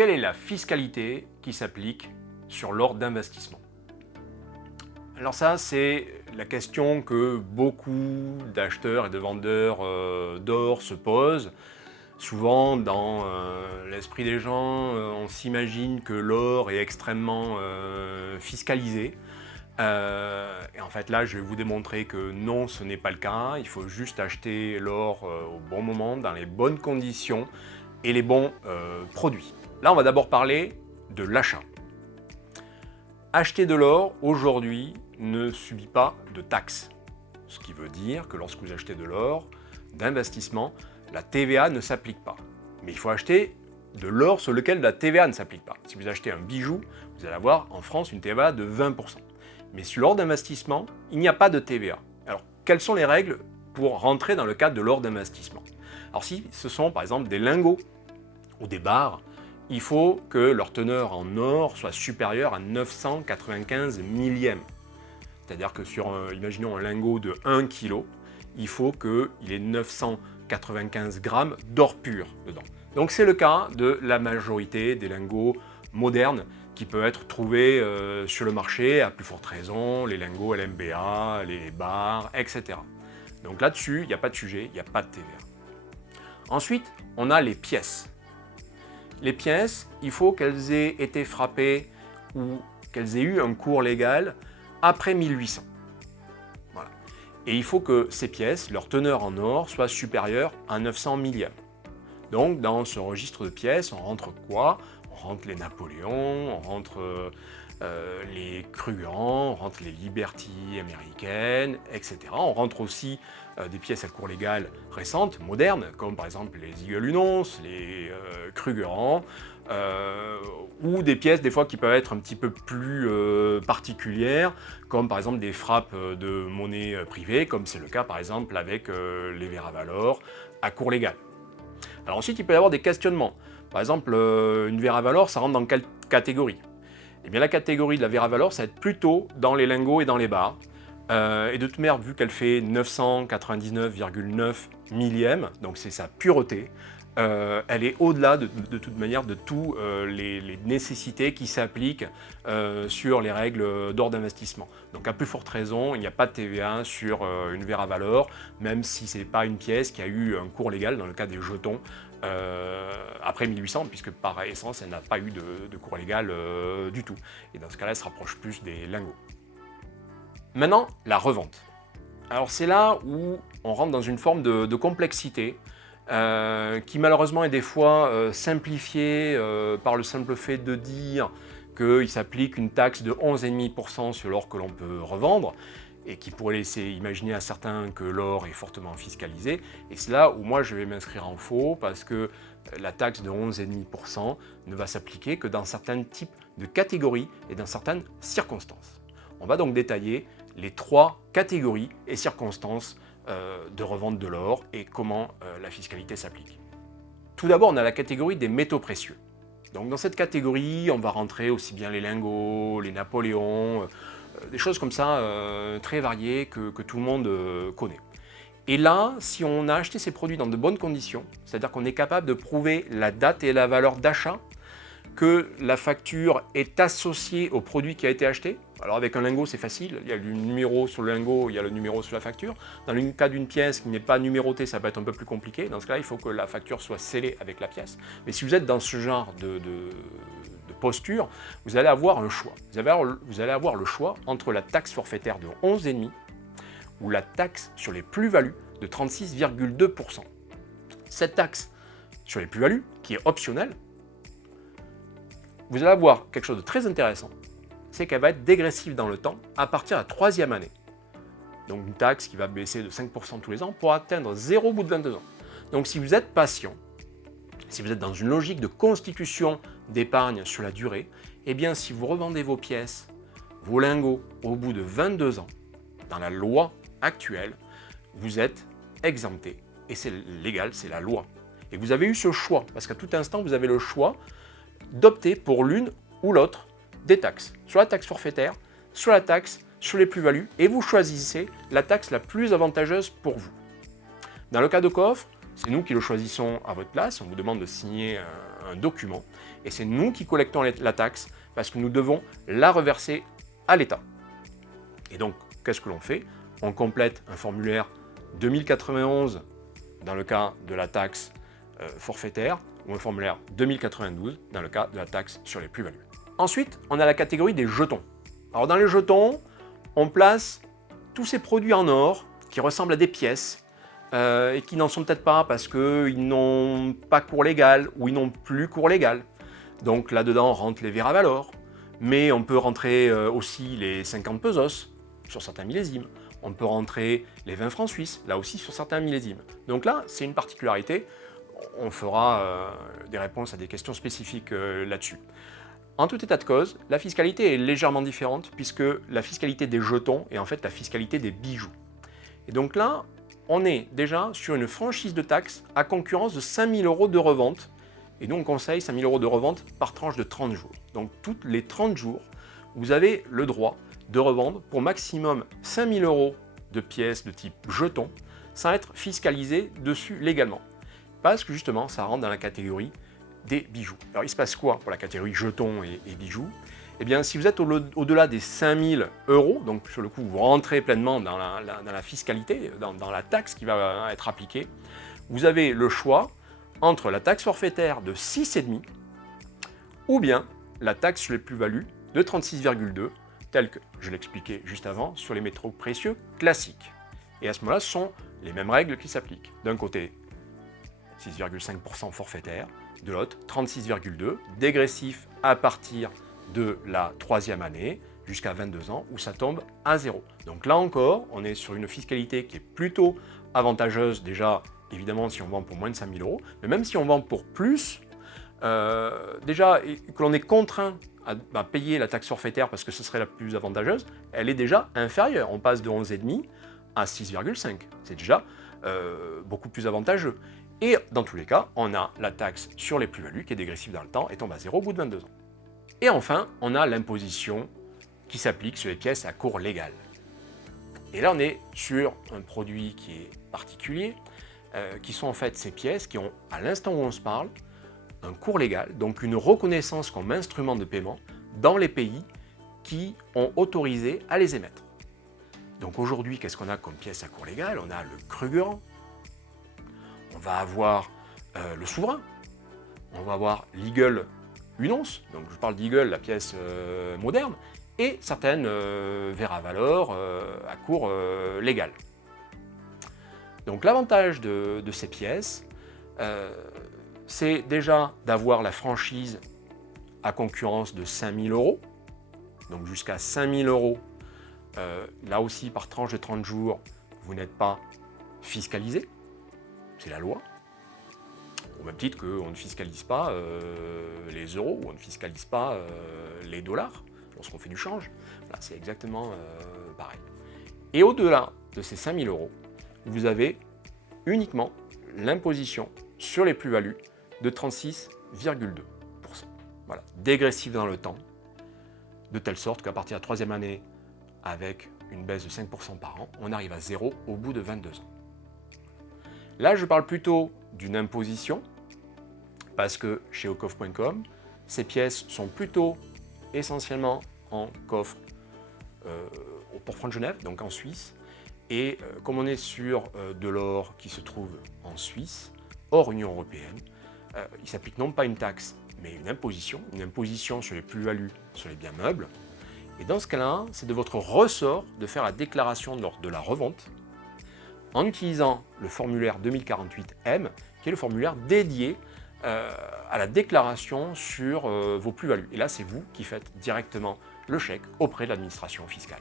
quelle est la fiscalité qui s'applique sur l'or d'investissement? Alors ça, c'est la question que beaucoup d'acheteurs et de vendeurs d'or se posent. Souvent, dans l'esprit des gens, on s'imagine que l'or est extrêmement fiscalisé. Et en fait, là, je vais vous démontrer que non, ce n'est pas le cas. Il faut juste acheter l'or au bon moment, dans les bonnes conditions et les bons produits. Là, on va d'abord parler de l'achat. Acheter de l'or, aujourd'hui, ne subit pas de taxes. Ce qui veut dire que lorsque vous achetez de l'or d'investissement, la TVA ne s'applique pas. Mais il faut acheter de l'or sur lequel la TVA ne s'applique pas. Si vous achetez un bijou, vous allez avoir en France une TVA de 20%. Mais sur l'or d'investissement, il n'y a pas de TVA. Alors, quelles sont les règles pour rentrer dans le cadre de l'or d'investissement? Alors, si ce sont par exemple des lingots ou des barres, il faut que leur teneur en or soit supérieure à 995 millièmes. C'est-à-dire que sur, imaginons un lingot de 1 kg, il faut qu'il ait 995 grammes d'or pur dedans. Donc c'est le cas de la majorité des lingots modernes qui peuvent être trouvés sur le marché, à plus forte raison, les lingots LMBA, les barres, etc. Donc là-dessus, il n'y a pas de sujet, il n'y a pas de TVA. Ensuite, on a les pièces. Les pièces, il faut qu'elles aient été frappées ou qu'elles aient eu un cours légal après 1800. Voilà. Et il faut que ces pièces, leur teneur en or, soit supérieure à 900 millièmes. Donc dans ce registre de pièces, on rentre quoi? On rentre les Napoléons, on rentre les Cruans, on rentre les Liberty américaines, etc. On rentre aussi des pièces à cours légal récentes, modernes, comme par exemple les Eagle Unons, les Krugerrand, ou des pièces des fois qui peuvent être un petit peu plus particulières, comme par exemple des frappes de monnaie privée, comme c'est le cas par exemple avec les Veravalor à cours légal. Alors ensuite, il peut y avoir des questionnements. Par exemple, une Veravalor, ça rentre dans quelle catégorie? Eh bien, la catégorie de la Veravalor, ça va être plutôt dans les lingots et dans les barres. Et de toute manière, vu qu'elle fait 999,9 millièmes, donc c'est sa pureté, elle est au-delà de toute manière de toutes les nécessités qui s'appliquent sur les règles d'or d'investissement. Donc à plus forte raison, il n'y a pas de TVA sur une Veravalor, même si ce n'est pas une pièce qui a eu un cours légal dans le cas des jetons après 1800, puisque par essence, elle n'a pas eu de cours légal du tout. Et dans ce cas-là, elle se rapproche plus des lingots. Maintenant, la revente. Alors c'est là où on rentre dans une forme de complexité qui malheureusement est des fois simplifiée par le simple fait de dire qu'il s'applique une taxe de 11,5% sur l'or que l'on peut revendre et qui pourrait laisser imaginer à certains que l'or est fortement fiscalisé. Et c'est là où moi je vais m'inscrire en faux parce que la taxe de 11,5% ne va s'appliquer que dans certains types de catégories et dans certaines circonstances. On va donc détailler les 3 catégories et circonstances de revente de l'or et comment la fiscalité s'applique. Tout d'abord, on a la catégorie des métaux précieux. Donc dans cette catégorie, on va rentrer aussi bien les lingots, les Napoléons, des choses comme ça très variées que tout le monde connaît. Et là, si on a acheté ces produits dans de bonnes conditions, c'est-à-dire qu'on est capable de prouver la date et la valeur d'achat, que la facture est associée au produit qui a été acheté. Alors avec un lingot, c'est facile, il y a le numéro sur le lingot, il y a le numéro sur la facture. Dans le cas d'une pièce qui n'est pas numérotée, ça peut être un peu plus compliqué. Dans ce cas-là, il faut que la facture soit scellée avec la pièce. Mais si vous êtes dans ce genre de posture, vous allez avoir un choix. Vous allez avoir le choix entre la taxe forfaitaire de 11,5 ou la taxe sur les plus-values de 36,2%. Cette taxe sur les plus-values, qui est optionnelle, vous allez avoir quelque chose de très intéressant, c'est qu'elle va être dégressive dans le temps à partir de la 3e année. Donc une taxe qui va baisser de 5% tous les ans pour atteindre 0 au bout de 22 ans. Donc si vous êtes patient, si vous êtes dans une logique de constitution d'épargne sur la durée, eh bien si vous revendez vos pièces, vos lingots au bout de 22 ans, dans la loi actuelle, vous êtes exempté. Et c'est légal, c'est la loi. Et vous avez eu ce choix, parce qu'à tout instant, vous avez le choix d'opter pour l'une ou l'autre des taxes, soit la taxe forfaitaire, soit la taxe sur les plus-values, et vous choisissez la taxe la plus avantageuse pour vous. Dans le cas de coffre, C'est nous qui le choisissons à votre place, on vous demande de signer un document, et c'est nous qui collectons la taxe, parce que nous devons la reverser à l'État. Et donc, qu'est-ce que l'on fait? On complète un formulaire 2091 dans le cas de la taxe forfaitaire, ou un formulaire 2092 dans le cas de la taxe sur les plus-values. Ensuite, on a la catégorie des jetons. Alors dans les jetons, on place tous ces produits en or qui ressemblent à des pièces et qui n'en sont peut-être pas parce qu'ils n'ont pas cours légal ou ils n'ont plus cours légal. Donc là-dedans, on rentre les Veravalor, mais on peut rentrer aussi les 50 pesos sur certains millésimes. On peut rentrer les 20 francs suisses, là aussi sur certains millésimes. Donc là, c'est une particularité. On fera des réponses à des questions spécifiques là-dessus. En tout état de cause, la fiscalité est légèrement différente puisque la fiscalité des jetons est en fait la fiscalité des bijoux. Et donc là, on est déjà sur une franchise de taxe à concurrence de 5 000 € de revente. Et nous, on conseille 5 000 € de revente par tranche de 30 jours. Donc, toutes les 30 jours, vous avez le droit de revendre pour maximum 5 000 € de pièces de type jeton sans être fiscalisé dessus légalement. Parce que justement, ça rentre dans la catégorie des bijoux. Alors, il se passe quoi pour la catégorie jetons et bijoux? Eh bien, si vous êtes au-delà des 5 000 €, donc sur le coup, vous rentrez pleinement dans la fiscalité, dans la taxe qui va être appliquée, vous avez le choix entre la taxe forfaitaire de 6,5 ou bien la taxe sur les plus-values de 36,2, telle que je l'expliquais juste avant sur les métaux précieux classiques. Et à ce moment-là, ce sont les mêmes règles qui s'appliquent. D'un côté, 6,5% forfaitaire, de l'autre, 36,2, dégressif à partir de la 3e année jusqu'à 22 ans où ça tombe à 0. Donc là encore, on est sur une fiscalité qui est plutôt avantageuse déjà, évidemment si on vend pour moins de 5 000 €, mais même si on vend pour plus, déjà que l'on est contraint à payer la taxe forfaitaire parce que ce serait la plus avantageuse, elle est déjà inférieure. On passe de 11,5 à 6,5. C'est déjà beaucoup plus avantageux. Et dans tous les cas, on a la taxe sur les plus-values qui est dégressive dans le temps et tombe à 0 au bout de 22 ans. Et enfin, on a l'imposition qui s'applique sur les pièces à cours légal. Et là, on est sur un produit qui est particulier, qui sont en fait ces pièces qui ont, à l'instant où on se parle, un cours légal, donc une reconnaissance comme instrument de paiement dans les pays qui ont autorisé à les émettre. Donc aujourd'hui, qu'est-ce qu'on a comme pièce à cours légal? On a le Krugerrand, on va avoir le souverain, on va avoir l'Eagle 1 once, donc je parle d'Eagle, la pièce moderne, et certaines Veravalor à cours légal. Donc l'avantage de ces pièces, c'est déjà d'avoir la franchise à concurrence de 5 000 €, donc jusqu'à 5 000 €, là aussi par tranche de 30 jours, vous n'êtes pas fiscalisé, c'est la loi. Au même titre qu'on ne fiscalise pas les euros ou on ne fiscalise pas les dollars lorsqu'on fait du change. Là, c'est exactement pareil. Et au-delà de ces 5 000 €, vous avez uniquement l'imposition sur les plus-values de 36,2%. Voilà, dégressive dans le temps, de telle sorte qu'à partir de la 3e année, avec une baisse de 5% par an, on arrive à 0 au bout de 22 ans. Là, je parle plutôt d'une imposition, parce que chez ocoff.com, ces pièces sont plutôt essentiellement en coffre au Port-Franc de Genève, donc en Suisse, et comme on est sur de l'or qui se trouve en Suisse, hors Union européenne, il s'applique non pas une taxe, mais une imposition sur les plus-values sur les biens meubles. Et dans ce cas-là, c'est de votre ressort de faire la déclaration lors de la revente en utilisant le formulaire 2048M, qui est le formulaire dédié à la déclaration sur vos plus-values. Et là, c'est vous qui faites directement le chèque auprès de l'administration fiscale.